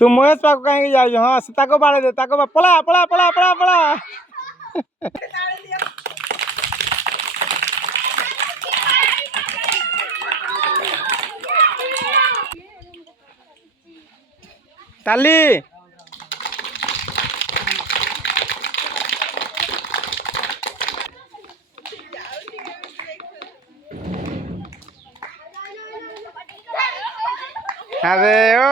तू महेश पाक कहीं जाओ हाँ ताको बाड़े दे ताको पला पला पला पला पला ताली अरे ओ